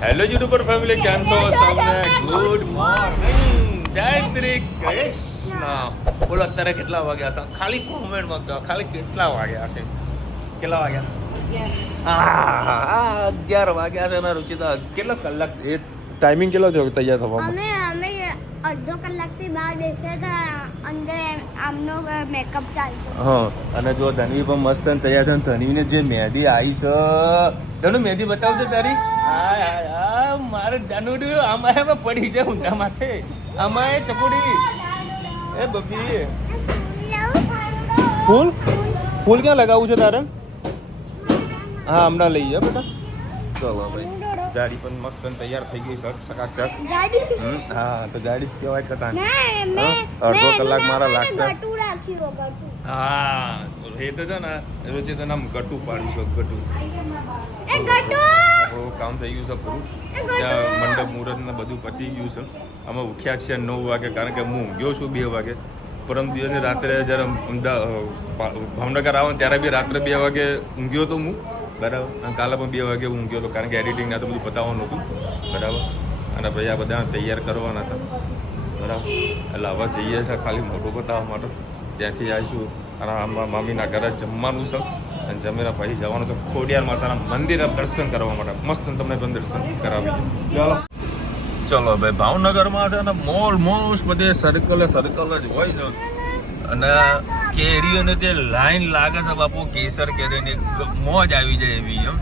Hello YouTuber family, કેમ છો સૌને? ગુડ મોર્નિંગ, જય શ્રી કૃષ્ણ. બોલો અત્યારે કેટલા વાગ્યા છે? ખાલી કોમેન્ટમાં કહો, ખાલી કેટલા વાગ્યા છે? કેટલા વાગ્યા? 11 વાગ્યા છે. રુચિતા કેટલા કલાક એ ટાઈમિંગ કેટલો થયો તૈયાર થવામાં? અમે અડધો કલાકથી બહાર બેસ્યા હતા, અંદર આમનો મેકઅપ ચાલતો. હા, અને જો ધનવી પણ મસ્ત તૈયાર છે. ધનવીને જે મહેંદી આવી છે, ધનુ મહેંદી બતાવજો તારી. મારે જાનુડું આમાં પડી જાય ઊંધા માથે. આમાં એ ચકુડી એ બબી ફૂલ ફૂલ ક્યાં લગાવવું છે તારે? હા, હમણાં લઈ જા બેટા. ચલો ભાઈ, ગાડી પણ મસ્ત તૈયાર થઈ ગઈ સર સકાચક. હા, તો ગાડી જ કહેવાય કટા. અડધો કલાક મારા લાગશે. હા, એ તો છે ને રોજે તો નામ ગટુ પાડ્યું છે. ગટુ કામ થઈ ગયું છે પૂરું. ત્યાં મંડપ મુહૂર્ત ને બધું પતી ગયું છે. અમે ઉઠ્યા છીએ 9 વાગે, કારણ કે હું ઊંઘ્યો છું 2 વાગે. પરમ દિવસે રાત્રે જ્યારે ભાવનગર આવો ત્યારે બી રાત્રે 2 વાગે ઊંઘ્યો હતો હું, બરાબર. અને કાલે પણ 2 વાગે ઊંઘ્યો હતો, કારણ કે એડિટિંગ ના તો બધું પતાવવાનું હતું, બરાબર. અને ભાઈ આ બધા તૈયાર કરવાના હતા, બરાબર. એટલે હવે જઈએ છીએ ખાલી મોટું બતાવવા માટે. ત્યાંથી આવીશું અને આમાં મામીના ઘરે જમવાનું છે, અને જમીને પછી જવાનું છે ખોડિયાર માતાના મંદિરે દર્શન કરવા માટે. મસ્ત તમને પણ દર્શન કરાવી. ચાલો ચલો ભાઈ, ભાવનગરમાં છે ને મોસ્ટ બધે સર્કલ જ હોય છે. અને કેરીઓને તે લાઈન લાગે છે બાપુ, કેસર કેરીની મોજ આવી જાય એવી. એમ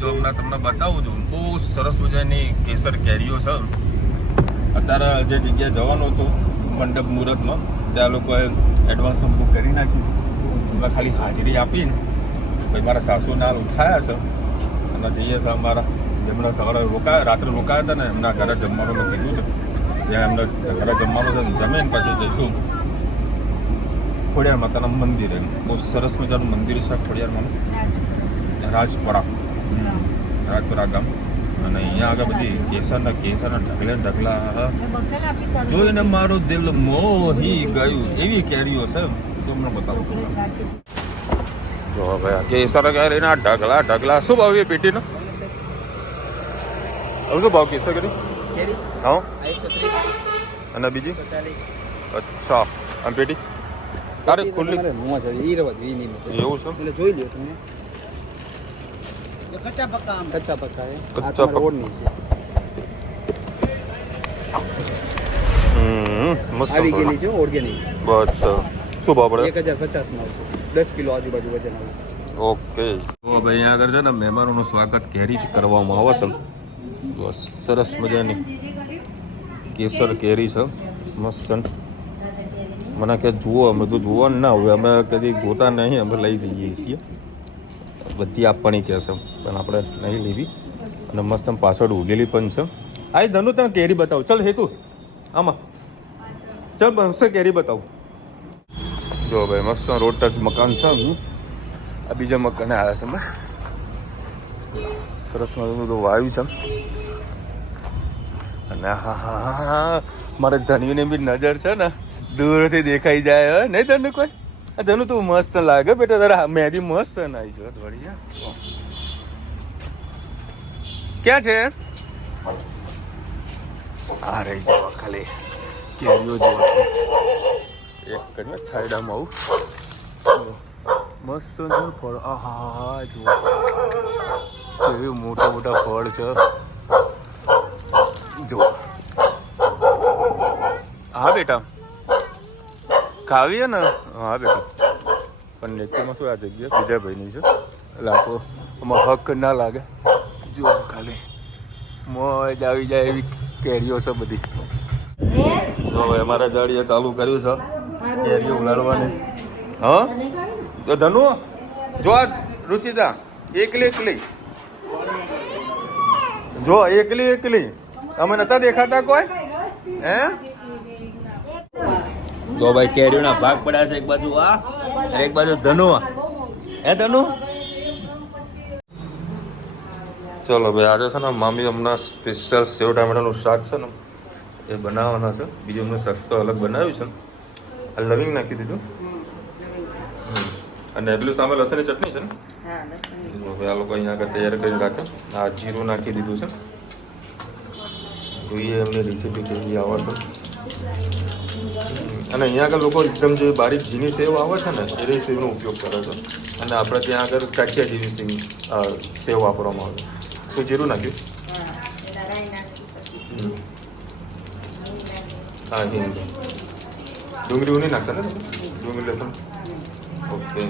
જો હમણાં તમને બતાવું છું, બહુ સરસ મજાની કેસર કેરીઓ છે. અત્યારે જે જગ્યાએ જવાનું હતું મંડપ મુહૂર્તમાં, ત્યાં લોકોએ એડવાન્સમાં બુક કરી નાખ્યું. એમાં ખાલી હાજરી આપીને ભાઈ મારા સાસુના ઉઠાયા છે અને જઈએ છીએ અમારા જેમના સવારે રાત્રે રોકાયા હતા ને એમના ઘરે જમવાનું મેં કીધું છે. ત્યાં એમને ઘરે જમવાનું છે, જમીને પછી જઈશું ખોડિયાર માતાના મંદિરે. બહુ સરસ મજાનું મંદિર છે ખોડિયાર માનું, રાજપરા ગામ. અને અહીંયા આગળ બધી કેસરના ઢગલા જોઈને મારું દિલ મોહી ગયું એવી કેરીઓ છે. શું મને બતાવું જો ભાઈ, કેસર કેરીના ઢગલા. શું ભાવ એ પેટીનો? હવે શું ભાવ કેસર કેરી? હા, અને બીજી? અચ્છા, અને પેટી તારે ખુલ્લી એવું છે? જોઈ લ્યો તમે. કચ્ચા પક્કા રોડ ની છે. મસ્ત આવી ગયેલી છે ઓર્ગેનિક. અચ્છા, શું ભાવ પડે? 1050 માં આવશે. 10 કિલો આજુબાજુ વજન આવશે. ઓકે. તો ભાઈ અહીંયા આગળ છે ને મહેમાનોનું સ્વાગત કેરીથી કરવામાં આવે છે. સરસ મજાની કેસર કેરી છે, મસ્ત. મને કે જુઓ, અમે તો જોવાનું ના હોય, અમે કદી જોતા નહીં, અમે લઈ લઈએ છીએ. બધી આપવાની કહેશે પણ આપણે નહીં લેવી. અને મસ્ત પાછળ ઉગેલી પણ છે. આ ધનુ તને કેરી બતાવું. ચાલ હેતુ આમાં ચાલ બનશે કેરી બતાવું. જો ભાઈ મસ્ત રોડ ટચ મકાન છે. આ બીજા મકાને આવ્યા છે. સરસ મજાનું તો વાયુ છે. અને હા, મારે ધનવીને બી નજર છે ને દૂરથી દેખાઈ જાય. નહીં ધનુ કોઈ? ધનુ તું મસ્ત લાગે બેટા, તારા મહેંદી મસ્ત નાઈ જો થોડી. ક્યાં છે? આ રહી જવા ખાલી કેરીઓ જેવા એક કરીને છાયડામાં આવું મસ્ત ફળ. આહા જુઓ કેવી મોટા ફળ છે. જો હા બેટા, ખાવીએ ને? હા બેટા, પણ નેચરમાં શું આ જગ્યા બીજા ભાઈની છે એટલે આપણો આમાં હક ના લાગે. જુઓ ખાલી મોજ આવી જાય એવી કેરીઓ છે બધી. જો ભાઈ અમારા જાડીએ ચાલુ કર્યું છે કેરીઓ ઉલાડવાની. હા તો ધનુ જો આ રુચિતા એકલી જો એકલી અમે નતા દેખાતા કોઈ? હે જો ભાઈ કેરીઓના ભાગ પડ્યા છે. એક બાજુ આ અને એક બાજુ ધનુ. હે ધનુ? ચલો ભાઈ, આજે છે ને મામી હમણાં સ્પેશિયલ સેવ ટામેટાનું શાક છે ને એ બનાવવાના છે. બીજું અમને શાક તો અલગ બનાવ્યું છે. આ લવિંગ નાખી દીધું અને પેલું સામે લસણની ચટણી છે ને. આ લોકો અહીંયા આગળ તૈયાર કરી રાખે. આ જીરું નાખી દીધું છે જોઈએ એમની રેસીપી કેવી આવે છે. અને અહીંયા આગળ લોકો એકદમ જે બારીક ઝીણી સેવ આવે છે ને એ સેવનો ઉપયોગ કરે છે. અને આપણે ત્યાં આગળ કાઠિયા જેવી સેવ વાપરવામાં આવે. શું જીરું નાખ્યું? હા હિંગ. ડુંગળી નહીં નાખતા ને તમે? ડુંગળી લસણ ઓકે.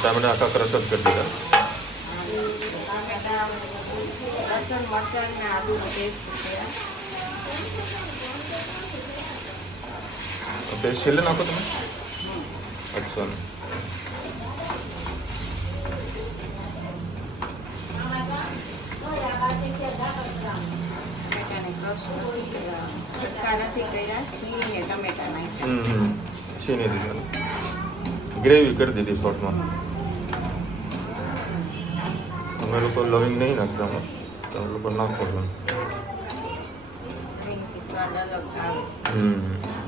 ટામેટા આખા ક્રશ જ કરી દીધા. પેસ્ટ છેલ્લે નાખો તમે? અચ્છા. છીની દીધા. ગ્રેવી કરી દીધી શોર્ટમાં. અમે લોકો લવિંગ નહીં નાખતા, તમે લોકો નાખો છો.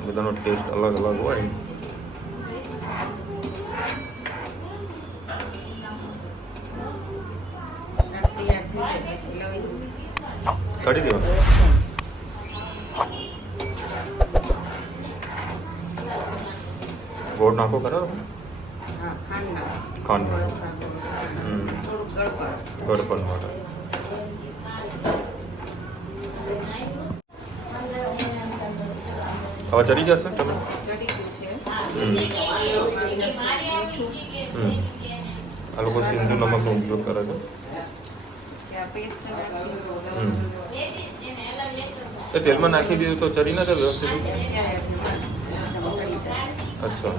બધાનો ટેસ્ટ અલગ અલગ હોય. કાઢી દેવા. ગોળ નાખો ખરા? ખાંડ ગળપણ માટે. હવે ચડી જશે તમે? આ લોકો સિંધુ નમકનો ઉપયોગ કરે છે. એ તેલમાં નાખી દીધું તો ચડી ના જાય વ્યવસ્થિત? અચ્છા.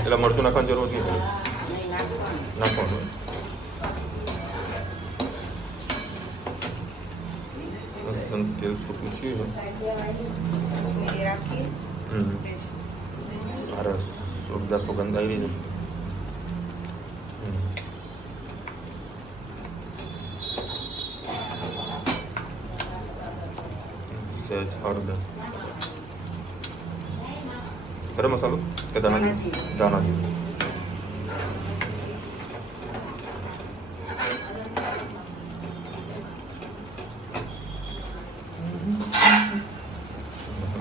એટલે મરચું નાખવાની જરૂર નહીં પડે? નાખવાનું. તેલ છૂટું થયું. અરે સુગંધ સુગંધ આવી છે. સહેજ હળદર. ગરમ મસાલો કે દાણા દાણા જેવું?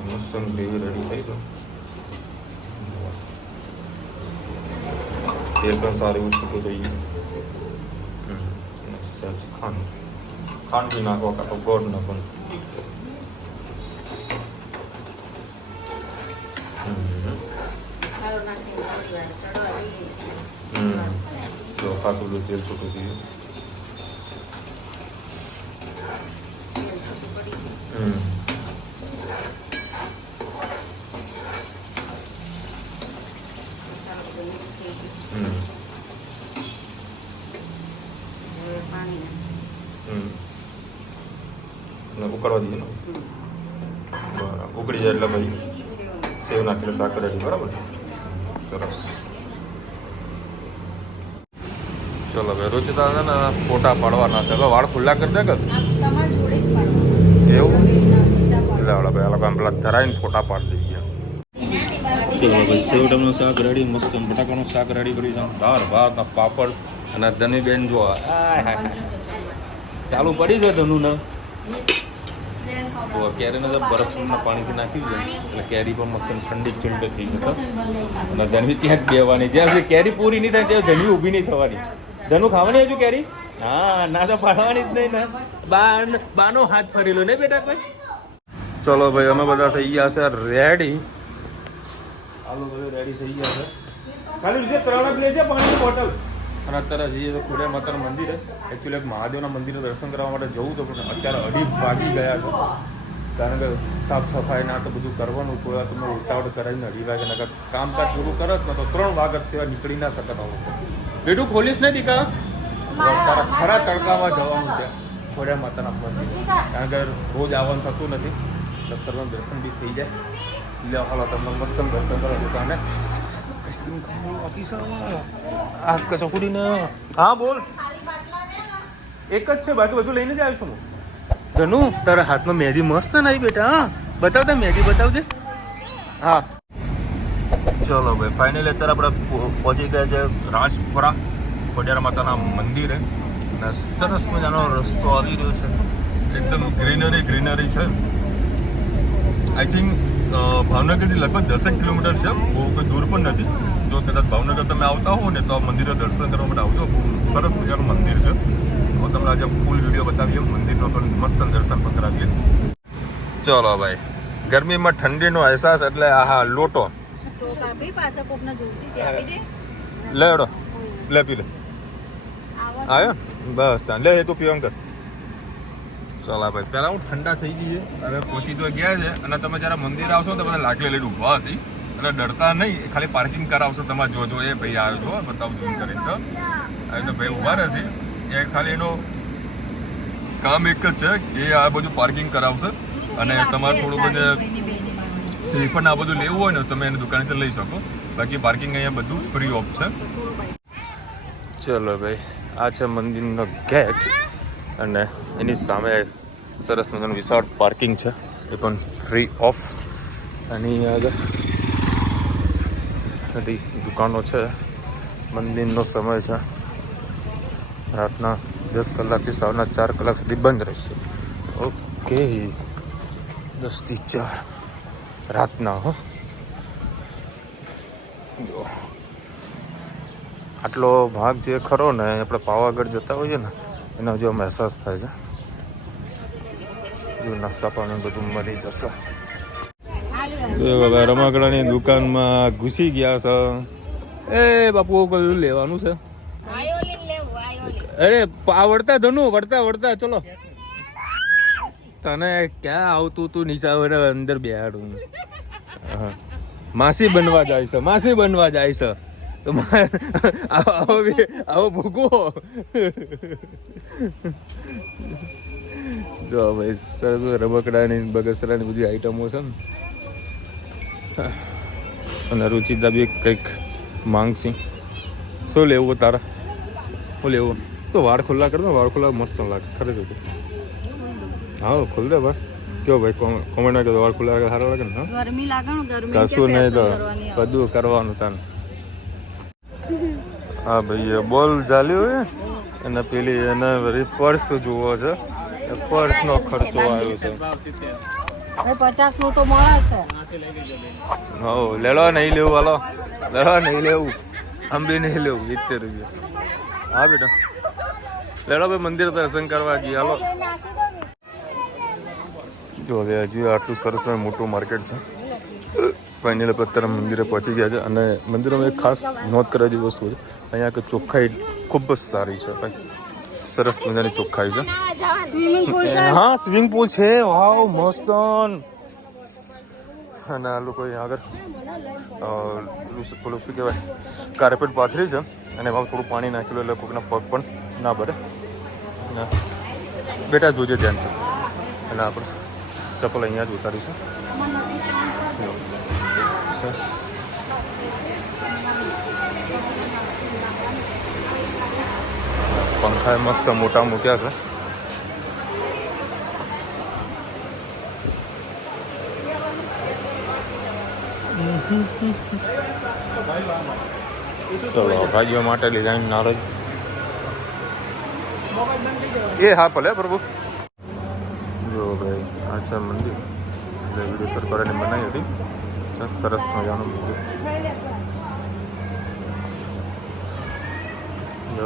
મસ્ત ગ્રેવી રેડી થઈ ગયો. તેલ પણ સારું એવું છૂટું થઈ ગયું. સહેજ ખાંડ ખાંડ બી નાખવા કાં તો ગોળ નાખવાનું. જો ખાસ બધું તેલ છૂટું થઈ ગયું. ઉકળવા દઈએ ને? બરાબર. ઉકળી જાય એટલે ભાઈ સેવ નાખીને શાક રેડી. બરાબર. સરસ. ચલો ભાઈ રુચિતા છે ને ફોટા પાડવાના છે. વાળ ખુલ્લા કરી દે કે એવું? એટલે ભાઈ આ લોકો પેલા ધરાઈને ફોટા પાડી દઈએ. ચલો ભાઈ સેવ ટમનું શાક રેડી, મસ્ત બટાકાનું શાક રેડી કરી છે. દાળ ભાત પાપડ અને ધનીબેન જો ચાલુ પડી છે ધનુ ને. તો કેરીને તો બરફના પાણીથી નાખ્યું છે એટલે કેરી પણ મસ્ત ઠંડી ચૂંડ થઈ જશે. અને ધનવી ત્યાં જ બેવાની. જ્યાં સુધી કેરી પૂરી નહીં થાય ત્યાં ધનવી ઊભી નહીં થવાની. ધનુ ખાવાની હજુ કેરી? હા, ના તો પાડવાની જ નહીં ને. બાનો હાથ ફરેલો ને બેટા કોઈ. ચલો ભાઈ અમે બધા થઈ ગયા છે રેડી. આલુ બધું રેડી થઈ ગયા છે. ખાલી વિશે 3 લે છે પાણીની બોટલ. અને અત્યારે જઈએ તો ખોડિયાર માતાનું મંદિર. એકચ્યુઅલી એક મહાદેવના મંદિરનું દર્શન કરવા માટે જવું તો પણ અત્યારે 2:30 વાગી ગયા છે. કારણ કે સાફ સફાઈ ના તો બધું કરવાનું. થોડા તમે ઉતાવળ કરાવીને 2:30 વાગે કામકાજ પૂરું કરત ને તો 3 વાગ્યા સિવાય નીકળી ના શકત. બેટું ખોલીશ ને દીકા? તારા ખરા તડકામાં જવાનું છે ખોડિયાર માતાના મંદિર. કારણ કે રોજ આવવાનું થતું નથી. સર્વનું દર્શન બી થઈ જાય. એટલે હાલો તમને મસ્ત દર્શન કરો દુકાને. આ કચોકડીને હા બોલ. એક જ છે બાકી બધું લઈને જ આવ્યો છું હું. ધનુ તારા હાથમાં મહેંદી મસ્ત નહીં બેટા. હા બતાવ દે મહેંદી બતાવ દે. હા ચલો ભાઈ ફાઇનલી અત્યારે આપણે પહોંચી ગયા છે રાજપુરા ખોડિયાર માતાના મંદિરે અને સરસ મજાનો રસ્તો આવી રહ્યો છે. એકદમ ગ્રીનરી છે. આઈ થિંક ભાવનગરથી લગભગ 10 કિલોમીટર છે. બહુ કોઈ દૂર પણ નથી. જો કદાચ ભાવનગર તમે આવતા હો ને તો આ મંદિરે દર્શન કરવા માટે આવજો. બહુ સરસ મજાનું મંદિર છે. તો તમને આજે ફૂલ વિડીયો બતાવીએ મંદિરનો પણ મસ્ત દર્શન પણ કરાવીએ. ચલો ભાઈ ગરમીમાં ઠંડીનો અહેસાસ એટલે આહા લોટો લે એડો લે પી લે આવ્યો બસ લે તું પીવાનું કર. ચાલો ભાઈ પહેલા હું ઠંડા થઈ ગઈ છે હવે પહોંચી તો ગયા છે અને તમે જ્યારે મંદિર આવશો તો બધા લાકડી લઈને ઊભા હશે અને ડરતા નહીં ખાલી પાર્કિંગ કરાવશો તમારે જોજો એ ભાઈ આવ્યો છો બતાવું ઝૂમ કરી છે હવે તો ભાઈ ઊભા રહેશે એ ખાલી એનો કામ એક જ છે કે આ બધું પાર્કિંગ કરાવશે અને તમારે થોડું બધું શ્રીફળ આ બધું લેવું હોય ને તમે એની દુકાનેથી લઈ શકો. બાકી પાર્કિંગ અહીંયા બધું ફ્રી ઓફ છે. ચલો ભાઈ આ છે મંદિરનો ગેટ અને એની સામે સરસ મજાનું વિશાળ પાર્કિંગ છે એ પણ ફ્રી ઓફ. અને આગળ બધી દુકાનો છે. મંદિરનો સમય છે રાતના 10 કલાકથી સવારના 4 કલાક સુધી બંધ રહેશે. ઓકે 10 થી 4 રાતના હો. આટલો ભાગ જે ખરો ને આપણે પાવાગઢ જતા હોઈએ ને એનો જો અહેસાસ થાય છે. જો નાસ્તા પાણી બધું મળી જશે. રમકડાની દુકાનમાં ઘૂસી ગયા છે. એ બાપુ કયું લેવાનું છે? અરે આવડતા ધનુ વળતા ચલો. તને ક્યાં આવતું તું નીચા અંદર બેહાડું. માસી બનવા જાય છે તો આવો ભૂગો જો ભાઈ સરસ રમકડાની બગસરાની બધી આઈટમો છે ને. અને રુચિતા બી કંઈક માંગશી. શું લેવું તારા? શું લેવું? તો વાળ ખુલ્લા કર દો. વાળ ખુલ્લા મસ્ત લાગે ખરેખર. હા ખોલ દે ભાઈ. કયો ભાઈ કોમેન્ટમાં કહો વાળ ખુલ્લા સારો લાગે ને? ગરમી લાગે ને ગરમી કશું નહીં તો બધું કરવાનું તને. હા ભાઈ એ બોલ ચાલ્યો હોય અને પેલી એને પર્સ જુઓ છે. પર્સનો ખર્ચો આવ્યો છે 50 નું તો મળે છે. હો લેલો નહીં લેવું હાલો લેલો નહીં લેવું આમ બી નહીં લેવું 70 રૂપિયા. હા બેટા લેલો ભાઈ મંદિર દર્શન કરવા ગયા હાલો. જો હજી આટલું સરસ મોટું માર્કેટ છે. ફાઇનલ અત્યારે મંદિરે પહોંચી ગયા છે અને મંદિરમાં એક ખાસ નોંધ કરવા જેવી વસ્તુ છે અહીંયા કે ચોખ્ખાઈ ખૂબ જ સારી છે ભાઈ. સરસ મજાની ચોખ્ખાઈ છે. હા સ્વિમિંગ પુલ છે. વાવ મસ્ત. અને આ લોકો અહીંયા આગળ પેલું શું કહેવાય કાર્પેટ પાથરી છે અને એમાં થોડું પાણી નાખેલું એટલે કોઈના પગ પણ ના ભરે. બેટા જોજે ધ્યાન છે અને આપણે ચપ્પલ અહીંયા જ ઉતારીશું. પંખા મસ્ત મોટા મૂક્યા છે. ચલો ભાઈઓ માટે ડિઝાઇન નારજ એ હા ભલે પ્રભુ. જો ભાઈ આ છે મંદિર જે વિડીયો સરકારે બનાવી હતી. સરસ મજાનું મંદિર.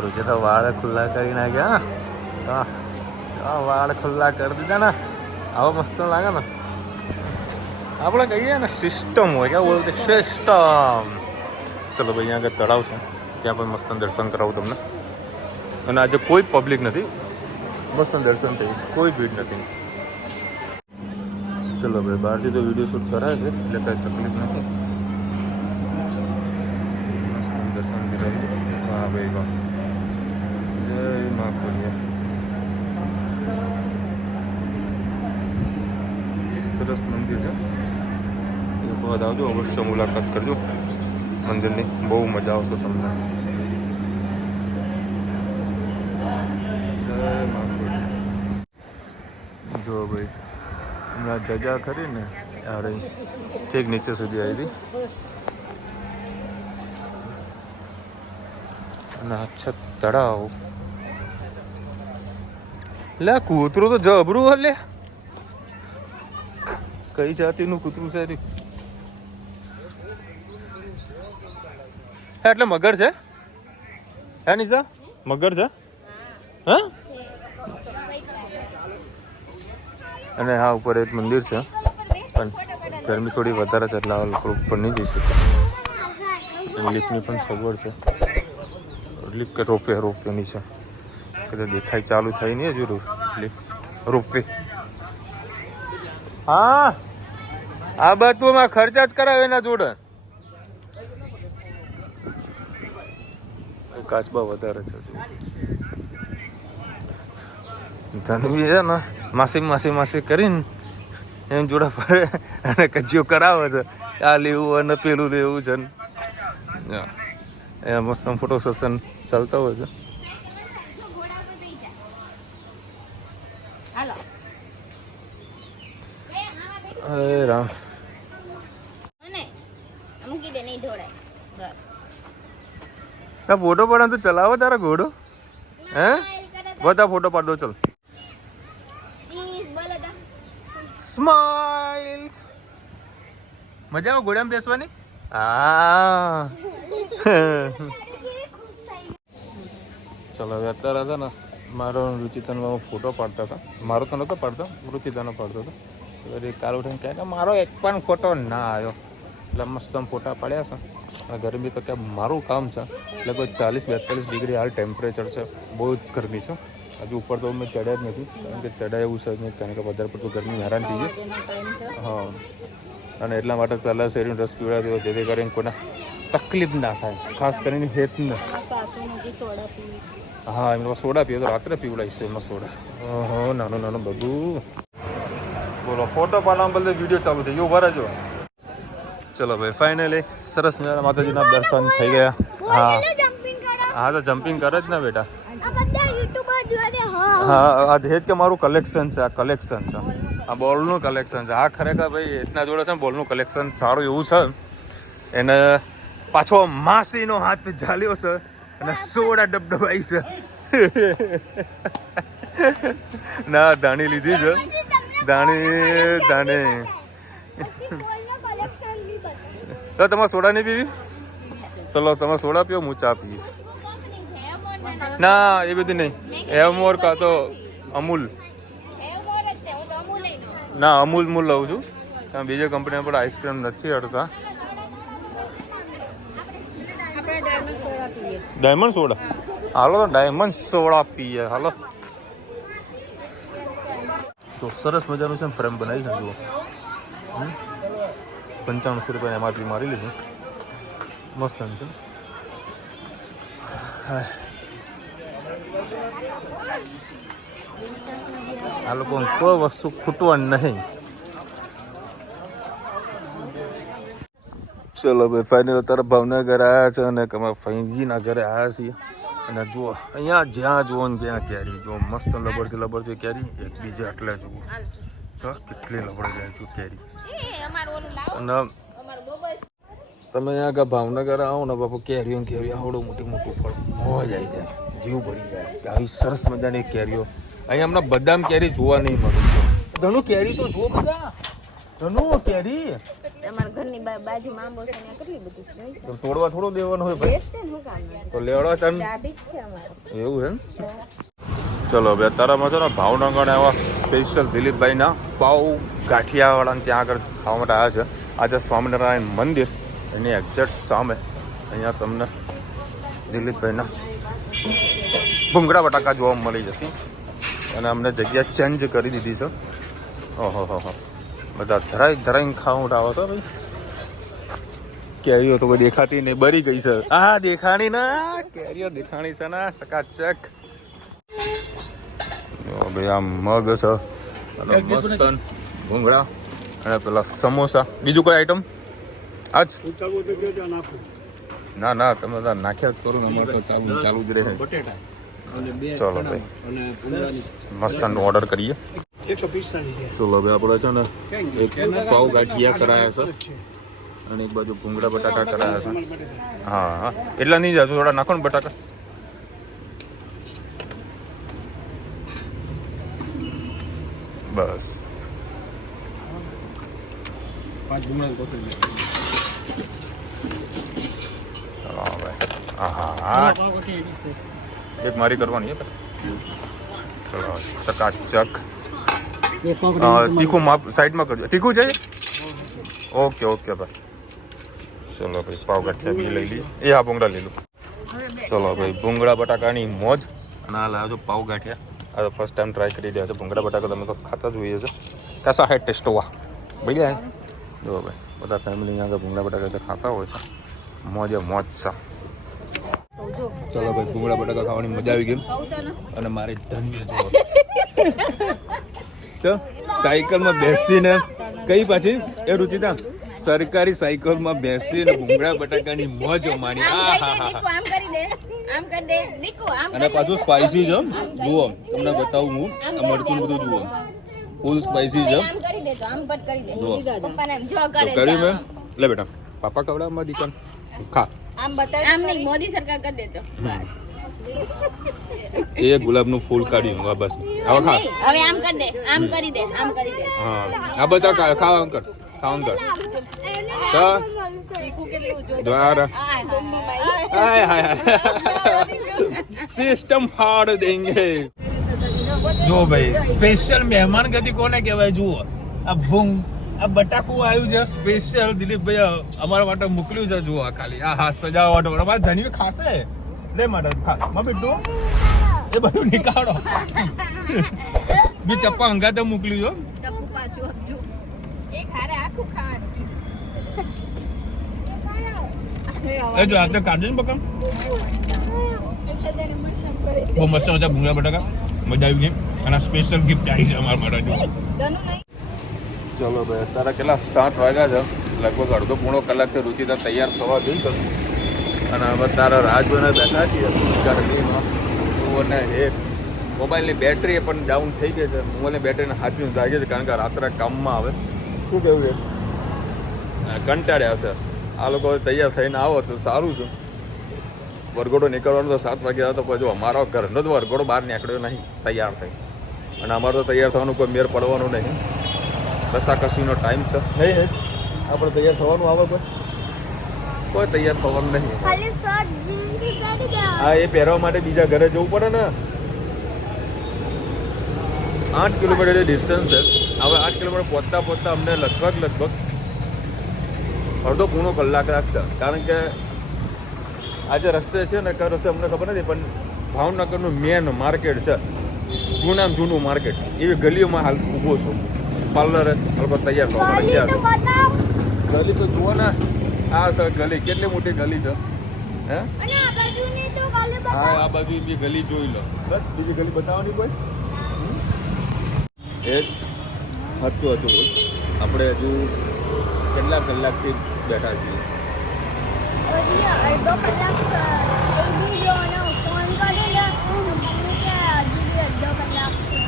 રૂચિતા વાળ ખુલ્લા કરી નાખ્યા. વાળ ખુલ્લા કરી દીધા ને આવો મસ્ત લાગે ને. આપણે કહીએ ને સિસ્ટમ હોય ક્યાં બોલते સિસ્ટમ. ચલો ભાઈ અહીંયા આગળ તળાવ છે ત્યાં પણ મસ્ત દર્શન કરાવું તમને. અને આજે કોઈ પબ્લિક નથી. મસ્ત દર્શન થઈ કોઈ ભીડ નથી. ચલો ભાઈ બહારથી તો વિડીયો શૂટ કરાય છે એટલે કાંઈ તકલીફ નથી. મસ્ત દર્શન કરાવ્યું. હા ભાઈ વાહ જય મા ખોડિયાર. સરસ મંદિર છે. એક વખત આવજો અવશ્ય મુલાકાત કરજો મંદિરની. બહુ મજા આવશે તમને. જય મા ખોડિયાર. જો ભાઈ હમણાં જગ્યા ખરી ને યાર ઠીક નીચે સુધી આવી હતી અને આ છે તળાવ. લે કૂતરું તો જબરું હલે, કઈ જાતિનું કૂતરું છે? એટલે મગર છે હે નીચા? મગર છે હા? અને હા ઉપર એક મંદિર છે પણ ગરમી થોડી વધારે છે એટલે લોકો ઉપર નહીં જઈ શકે. લિફ્ટની પણ સગવડ છે. લિફ્ટ કે રોપવે ની છે કે દેખાય ચાલુ થઈ નહીં હજુ લિફ્ટ રોપવે. હા આ બધું ખર્ચા જ કરાવે એના જોડે. કાચબા વધારે છે ધનવી છે ને માસી કરીને એમ જોડે ફરે અને કજિયો કરાવે છે. આ લેવું અને પેલું લેવું છે ને એ મસ્ત ફોટો સેશન ચાલતા હોય છે. અરે રામ ફોટો પાડો તો ચલાવો તારા ઘોડો હે? બધા ફોટો પાડ દો ચલ. સ્માઈલ. મજા આવે ઘોડામાં બેસવાની? હા ચલો હવે અત્યારે હતા ને મારો રુચિતાનો ફોટો પાડતા હતા. મારો તો નહોતો પાડતો, રુચિતાનો પાડતો હતો. કાલ ઉઠીને કહે કે મારો એક પણ ફોટો ના આવ્યો. એટલે મસ્ત ફોટા પાડ્યા છે. ગરમી તો કે મારું કામ છે લગભગ 40-42 ડિગ્રી હાલ ટેમ્પરેચર છે. બહુ જ ગરમી છે. હજુ ઉપર તો મેં ચડ્યા જ નથી કારણ કે ચડાય એવું છે જ નહીં કારણ કે વધારે પડતું ગરમી હેરાન થઈ જાય. હા અને એટલા માટે પહેલાં શેરીનો રસ પીવડાવી દેવો જેથી કરીને કોઈને તકલીફ ના થાય, ખાસ કરીને હેતને. હા એમાં સોડા પીવે તો રાત્રે પીવડાવીશું એમાં સોડા. ઓહો નાનું બધું. બોલો ફોટો પાડવામાં બદલે વિડીયો ચાલુ થઈ ગયો. ઉભા રહેજો. ચલો ભાઈ ફાઇનલી સરસ મજાના માતાજીના દર્શન થઈ ગયા. હા હા તો જમ્પિંગ કરે જ ને બેટા. હા આ હેત કે મારું કલેક્શન છે. આ કલેક્શન છે, આ બોલનું કલેક્શન છે. આ ખરેખર ભાઈ એટના જોડે છે ને બોલનું કલેક્શન સારું એવું છે. એને પાછો માસીનો હાથ ઝાલ્યો છે અને સોડા ડબડબાઈ છે. ના ધાણી લીધી છે. ધાણી તો તમારે સોડા નહીં પીવી? ચલો તમે સોડા પીવો, હું ચા પીશ. ના એ બધી નહીં. એવમોર કાં તો અમૂલ. ના અમૂલ લઉં છું કારણ બીજી કંપની પર આઈસ્ક્રીમ નથી અડતા. ડાયમંડ સોડા હાલો તો ડાયમંડ સોડા પીએ હાલો. તો સરસ મજાનું છે ફ્રેમ બનાવી છે જુઓ. 9500 રૂપિયા એમઆરપી મારી લીધું. મસ્ત છે. આ લોકો કોઈ વસ્તુ ખૂટવાની નહીં. ચલો ભાઈ ફાઇનલ અત્યારે ભાવનગર આવ્યા છે અને ફૈજીના ઘરે આવ્યા છીએ. અને જુઓ અહીંયા જ્યાં જુઓ ને ત્યાં કેરી જુઓ મસ્ત લબડતી કેરી એકબીજા આટલા જુઓ કેટલી લબડે જાય છે કેરી. અને તમે અહીંયા આગળ ભાવનગર આવો ને બાપુ કેરીઓ આવડું મોટું ફળ મોજ આવી જાય, જીવ ભરી જાય. આવી સરસ મજાની કેરીઓ અહીંયા હમણાં બદામ કેરી જોવા નહીં મળે. ધનુ કેરી તો જુઓ બધા. ધનુ કેરી તમારા ઘરની બાજુમાં આંબો છે ને કેટલી બધી છે. તોડવા થોડો દેવાનો હોય ભાઈ તો લેવડો તન એવું છે. ચલો હવે અત્યારેમાં છે ને ભાવનગર એવા સ્પેશિયલ દિલીપભાઈના પાવ ગાંઠિયાવાળાને ત્યાં આગળ ખાવા માટે આવ્યા છે. આજે સ્વામિનારાયણ મંદિર એની એક્ઝેક્ટ સામે અહીંયા તમને દિલીપભાઈના ભૂંગળા બટાકા જોવા મળી જશે. અને અમને જગ્યા ચેન્જ કરી દીધી છે. ઓહો બધા ધરાઈને ખાવા માટે આવો તો ભાઈ. કેરીઓ તો કોઈ દેખાતી નહીં, બરી ગઈ છે. હા દેખાણી ના કેરીઓ દેખાણી છે ને ચકાચક. ભાઈ આમ મગ છે અને મસ્ત ભૂંગળા અને પેલા સમોસા. બીજું કોઈ આઈટમ આજ? ના તમે નાખ્યા જ કરું અમારે તો ચાલુ જ રહે. ચલો ભાઈ મસ્ત ઓર્ડર કરીએ. ચલો હવે આપણે છે ને એક પાવ ગાંઠિયા કરાયા છે અને એક બાજુ ભૂંગળા બટાકા કરાયા છે. હા હા એટલા નહીં જતું, થોડા નાખો ને બટાકા. બસ હા એક મારી કરવાની છે. ચલો ચકાચક. તીખું માપ સાઈડમાં કરજો. તીખું છે? ઓકે ઓકે ભાઈ. ચલો ભાઈ પાવ ગાંઠિયા બી લઈ લઈએ. એ હા ભૂંગળા લઈ લો. ચલો ભાઈ ભૂંગળા બટાકાની મોજ. અને આ લાવજો પાવ ગાંઠિયા. આ તો ફર્સ્ટ ટાઈમ ટ્રાય કરી રહ્યા છે. ભૂંગળા બટાકા તમે તો ખાતા જ હોઈએ છે. कैसा है टेस्ट हुआ बढ़िया है? જો ભાઈ બધા ફેમિલી આગળ ભૂંગળા બટાકા તો ખાતા હોય છે. મોજે મોજ છે. ચલો ભાઈ ભૂંગળા બટાકા ખાવાની મજા આવી ગઈ. અને મારી ધનવી જો સાયકલમાં બેસીને કઈ પાછી એ રુચિતા સરકારી સાયકલમાં બેસીને ભૂંગળા બટાકાની મોજ માણી. અને પાછું સ્પાઈસી છે. જુઓ તમને બતાવું હું આ મરચું બધું જુઓ ફૂલ સ્પાઈસી છે. જુઓ કરી મેં લે બેટા પાપા કવડામાં દીકન ખા. આમ બતાવ આમ નહીં મોદી સરકાર કરી દેતો બસ એ ગુલાબનું ફૂલ કાઢ્યું આ બસ. હવે ખા. હવે આમ કરી દે આમ કરી દે આમ કરી દે હા આ બધા ખાવા કર ખાવા કર. તીખું કેટલું જો દ્વારા હાય હાય સિસ્ટમ ફાડ દેંગે. જો ભાઈ સ્પેશિયલ મહેમાન ગતિ કોને કહેવાય? જુઓ આ આ બટાકું આવ્યું છે સ્પેશિયલ. દિલીપભાઈ અમારા માટે મોકલ્યું છે. જુઓ ખાલી આ હા સજાવટ અમારા ધણી ખાશે લે માટે ખા બેટું એ બધું નીકાળો. બી ચપ્પા હંગાતે મોકલ્યું છો. ટપુ પાછું આપજો એક હારે આખું ખાવાનું એ જો આ તો કાઢજો ને બકમ. એટલે તેને મસ્ત પડે બહુ મસ્ત મજા ભૂંગળા બટાકા મજા આવી ગઈ. અને સ્પેશિયલ ગિફ્ટ આવી છે અમારા માટે. જો દનુ નહીં ચલો ભાઈ અત્યારે કેટલા 7 વાગ્યા છે. લગભગ અડધો પોણો કલાકથી રુચિતા તૈયાર થવા જઈ છે. અને હવે તારા રાહ જોઈને બેઠા છીએ ગરમીમાં. અને એક મોબાઈલની બેટરી પણ ડાઉન થઈ ગઈ છે. મોબાઈલની બેટરીને હાથવી લાગે છે કારણ કે રાત્રે કામમાં આવે. શું કહેવું છે? કંટાળ્યા હશે આ લોકો. તૈયાર થઈને આવો તો સારું છે. વરઘોડો નીકળવાનો તો 7 વાગ્યા તો પછી અમારો ઘરનો જ વરઘોડો બહાર નીકળ્યો નહીં તૈયાર થઈ. અને અમારે તો તૈયાર થવાનું કોઈ મેર પડવાનું નહીં. રસાકસીનો ટાઈમ છે નહીં. આપણે તૈયાર થવાનું આવે કોઈ તૈયાર થવાનું નહીં. ખાલી શર્ટ જીન્સ પહેરી દો. હા એ પહેરવા માટે બીજા ઘરે જવું પડે ને. 8 કિલોમીટર ડિસ્ટન્સ છે. હવે 8 કિલોમીટર પહોંચતા અમને લગભગ અડધો પોણો કલાક લાગશે. કારણ કે આજે રસ્તે છે ને કયો રસ્તે અમને ખબર નથી પણ ભાવનગરનું મેન માર્કેટ છે. જૂનું માર્કેટ એવી ગલીઓમાં હાલ ઊભો છું. પાર્લર લોકો તૈયાર થવા ગલી તો બતાવ. ગલી તો જુઓ ને આ છે ગલી કેટલી મોટી ગલી છે હે. અને આ બાજુની તો ગલી બતાવ. હા આ બાજુ બી ગલી જોઈ લો. બસ બીજી ગલી બતાવવાની કોઈ એ જ સાચું બોલ. આપણે હજુ કેટલા કલાકથી બેઠા છીએ? હજી અડધો કલાક થઈ ગયો અને ફોન કરી લે કે હજી અડધો કલાક છે.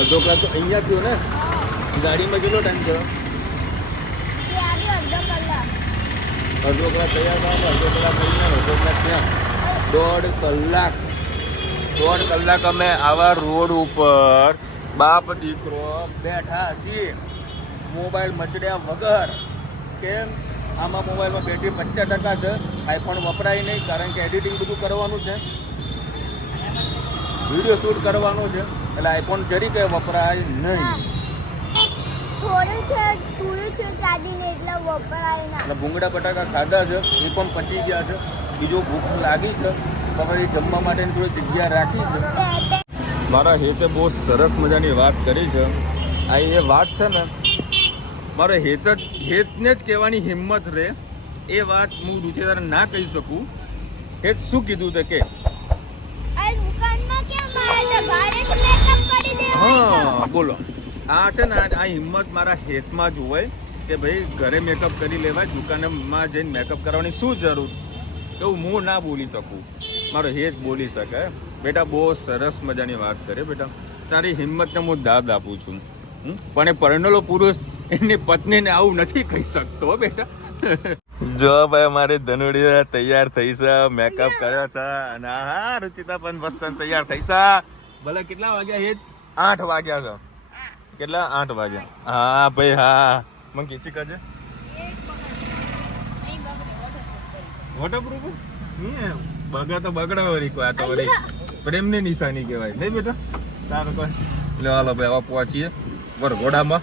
અડધો કલાક તો અહીંયા થયો ને. ગાડીમાં કેટલો ટાઈમ થયો? ત્યારે અડધો કલાક. અડધો કલાક તૈયાર થવાનું. અડધો કલાક અહીંયા અડધો કલાક ત્યાં. 1.5 કલાક અમે આવા રોડ ઉપર બાપ દીકરો બેઠા છીએ મોબાઈલ મચડ્યા વગર. કેમ? આમાં મોબાઈલમાં બેટરી 50% છે. આઈફોન વપરાય નહીં કારણ કે એડિટિંગ બધું કરવાનું છે, વિડીયો શૂટ કરવાનો છે. એટલે આઈફોન જરી કંઈ વપરાય નહીં. થોડું છે ચાર્જિંગ એટલે વપરાય ના. અને ભૂંગળા બટાકા ખાધા છે એ પણ પચી ગયા છે. બીજું ભૂખ લાગી છે પછી જમવા માટેની થોડી જગ્યા રાખી છે. મારા હેતે બહુ સરસ મજાની વાત કરી છે. આ એ વાત છે ને મારો હેતને જ કહેવાની હિંમત રહે. એ વાત હું રુચિતાને ના કહી શકું. હેત શું કીધું તે કે આ દુકાનમાં કેમ આવ્યા ઘરે જ મેકઅપ કરી દે. હા બોલો. આ છે ને આ હિંમત મારા હેતમાં જ હોય કે ભાઈ ઘરે મેકઅપ કરી લેવાય. દુકાનમાં જઈને મેકઅપ કરવાની શું જરૂર? એવું હું ના બોલી શકું. મારો હેત બોલી શકે. બેટા બહુ સરસ મજાની વાત કરે બેટા. તારી હિંમતને હું દાદ આપું છું. પણ એ પરણેલો પુરુષ એની પત્નીને આવું નથી કહી શકતો હો બેટા. જો ભાઈ અમારી ધનુડી તૈયાર થઈ છે, મેકઅપ કર્યો છે અને હા રુચિતા પણ મસ્ત તૈયાર થઈ છે. ભલે કેટલા વાગ્યા છે? 8 વાગ્યા છે. કેટલા? 8 વાગ્યા. હા ભાઈ હા. મને કેચી કરજે. વોટરપ્રૂફ નહીં બગડા તો બગડા વળી કોઈ આ તો વળી પ્રેમની નિશાની કહેવાય નહીં બેટા. સારું કોઈ લે હાલો ભાઈ હવે પહોંચીએ વરઘોડામાં.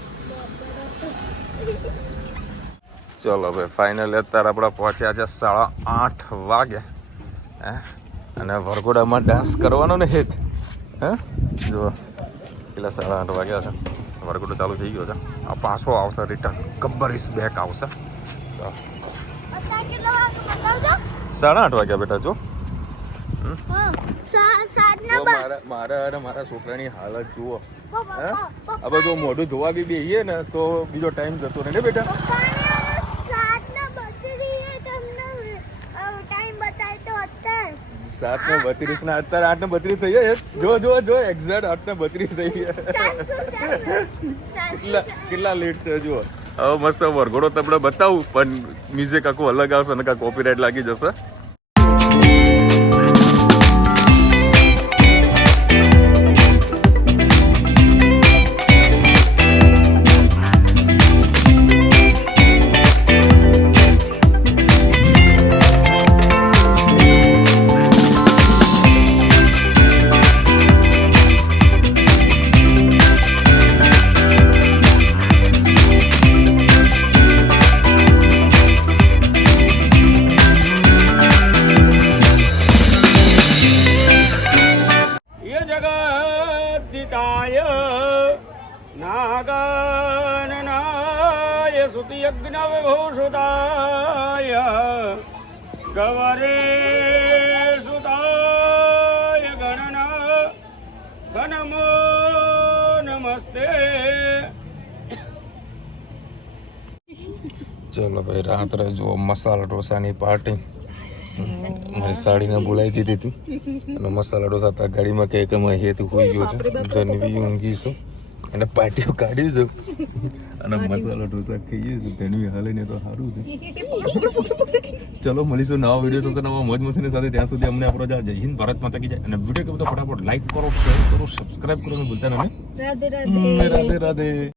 ચલો ભાઈ ફાઇનલી અત્યારે આપણે પહોંચ્યા છે 8:30 વાગે હે અને વરઘોડામાં ડાન્સ કરવાનો ને હેત હે જો પેલા 8:30 વાગ્યા છે. વરઘોડો ચાલુ થઈ ગયો છે. આ પાછો આવશે રિટર્ન ગબ્બર ઇઝ બેક આવશે. 8:30 વાગ્યા બેટા જો. મારા છોકરાની હાલત જુઓ. હવે જો મોઢું ધોવા બી બેહીએ ને તો બીજો ટાઈમ જતો રહે ને બેટા. સાત ને 32 ના અત્યારે 8:32 થઈ જાય. જો એક્ઝેક્ટ 8:32 થઈ ગયા. કેટલા લેટ છે જુઓ. હવે મસ્ત વરઘોડો તમને બતાવું પણ મ્યુઝિક આખું અલગ આવશે ને કાંઈ કોપીરાઇટ લાગી જશે. ગવરે સુતાય ગણમો નમસ્તે. ચલો ભાઈ રાત્રે જો મસાલા ઢોસાની પાર્ટી. મારી સાડીને બોલાવી દીધી હતી અને મસાલા ઢોસા તો ગાડીમાં કહે કે મેં હેતુ હોઈ ગયો છે ધનવી ઊંઘી છું અને પાર્ટીઓ કાઢી છું અને મસાલા ઢોસા ખાઈએ છું. ધનવી હાલે ને તો સારું છે. ચલો મળીશું નવા વિડીયો સાથે નવા મોજ મસ્તીની સાથે. ત્યાં સુધી અમને આપણો જય હિન્દ ભારત માતા કી જય. અને વિડીયો કે બધા ફટાફટ લાઈક કરો, શેર કરો, સબસ્ક્રાઇબ કરો ભૂલતા નહીં. રાધે રાધે. રાધે રાધે.